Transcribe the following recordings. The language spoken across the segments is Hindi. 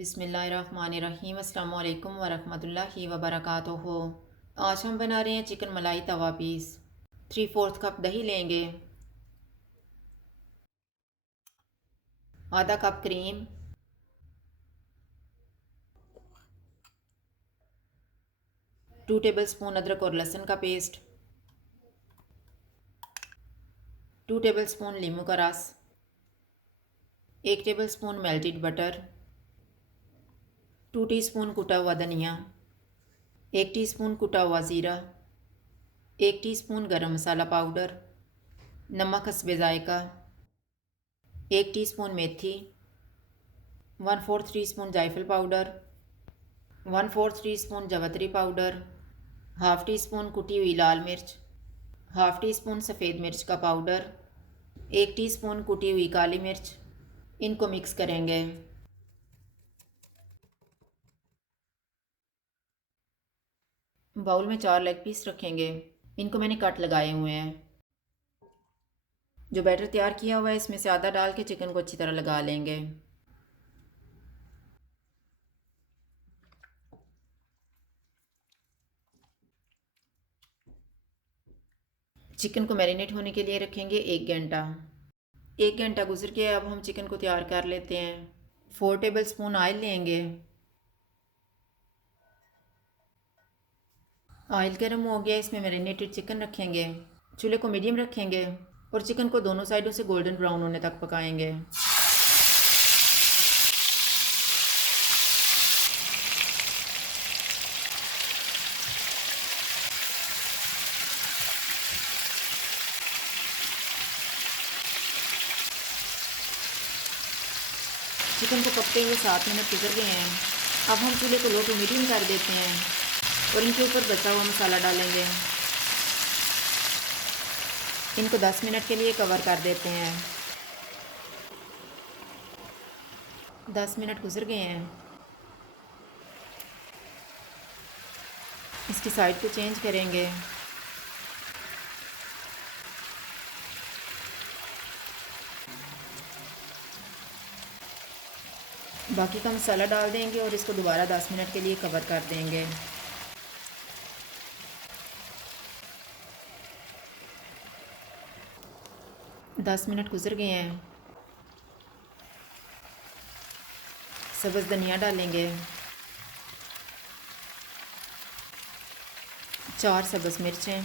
बिस्मिल्लाहिर्रहमानिर्रहीम अस्सलाम वालेकुम वरहमतुल्लाहि वबरकातुहू। आज हम बना रहे हैं चिकन मलाई तवा पीस। 3/4 कप दही लेंगे, आधा कप क्रीम, 2 टेबलस्पून अदरक और लहसुन का पेस्ट, 2 टेबलस्पून नींबू का रस, 1 टेबलस्पून मेल्टेड बटर, 2 टीस्पून कुटा हुआ धनिया, 1 टीस्पून कुटा हुआ ज़ीरा, 1 टीस्पून गरम मसाला पाउडर, नमक हस्बे ज़ायका, 1 टीस्पून मेथी, 1/4 टीस्पून जायफल पाउडर, 1/4 टीस्पून जवतरी पाउडर, हाफ़ टी स्पून कुटी हुई लाल मिर्च, हाफ़ टी स्पून सफ़ेद मिर्च का पाउडर, 1 टीस्पून कुटी हुई काली मिर्च। इनको मिक्स करेंगे। बाउल में 4 लेग पीस रखेंगे, इनको मैंने कट लगाए हुए हैं। जो बैटर तैयार किया हुआ है इसमें से आधा डाल के चिकन को अच्छी तरह लगा लेंगे। चिकन को मैरिनेट होने के लिए रखेंगे 1 घंटा। 1 घंटा गुजर गया, अब हम चिकन को तैयार कर लेते हैं। 4 टेबलस्पून ऑयल लेंगे। ऑयल गर्म हो गया, इसमें मैरिनेटेड चिकन रखेंगे। चूल्हे को मीडियम रखेंगे और चिकन को दोनों साइडों से गोल्डन ब्राउन होने तक पकाएंगे। चिकन को पकते हुए 7 मिनट गुजर गए हैं। अब हम चूल्हे को लो टू मीडियम कर देते हैं और इनके ऊपर बचा हुआ मसाला डालेंगे। इनको 10 मिनट के लिए कवर कर देते हैं। 10 मिनट गुजर गए हैं। इसकी साइड को चेंज करेंगे। बाकी का मसाला डाल देंगे और इसको दोबारा 10 मिनट के लिए कवर कर देंगे। दस मिनट गुजर गए हैं। सब्ज़ धनिया डालेंगे, 4 सब्ज़ मिर्चें।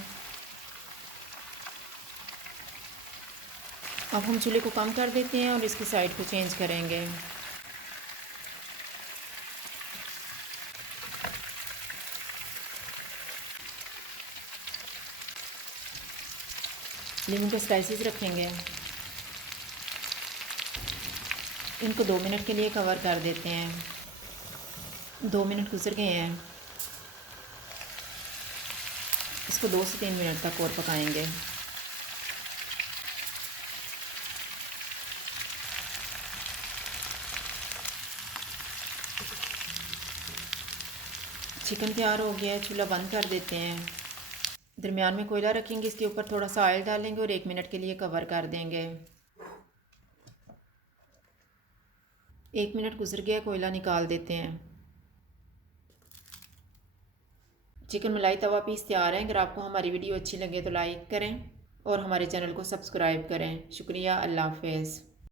अब हम चूल्हे को कम कर देते हैं और इसकी साइड को चेंज करेंगे। नींबू के स्लाइसेस रखेंगे। इनको 2 मिनट के लिए कवर कर देते हैं। 2 मिनट गुजर गए हैं। इसको 2 से 3 मिनट तक और पकाएंगे। चिकन तैयार हो गया है, चूल्हा बंद कर देते हैं। दरमियान में कोयला रखेंगे, इसके ऊपर थोड़ा सा ऑयल डालेंगे और 1 मिनट के लिए कवर कर देंगे। 1 मिनट गुजर गया, कोयला निकाल देते हैं। चिकन मलाई तवा पीस तैयार है। अगर आपको हमारी वीडियो अच्छी लगे तो लाइक करें और हमारे चैनल को सब्सक्राइब करें। शुक्रिया। अल्लाह हाफ़िज़।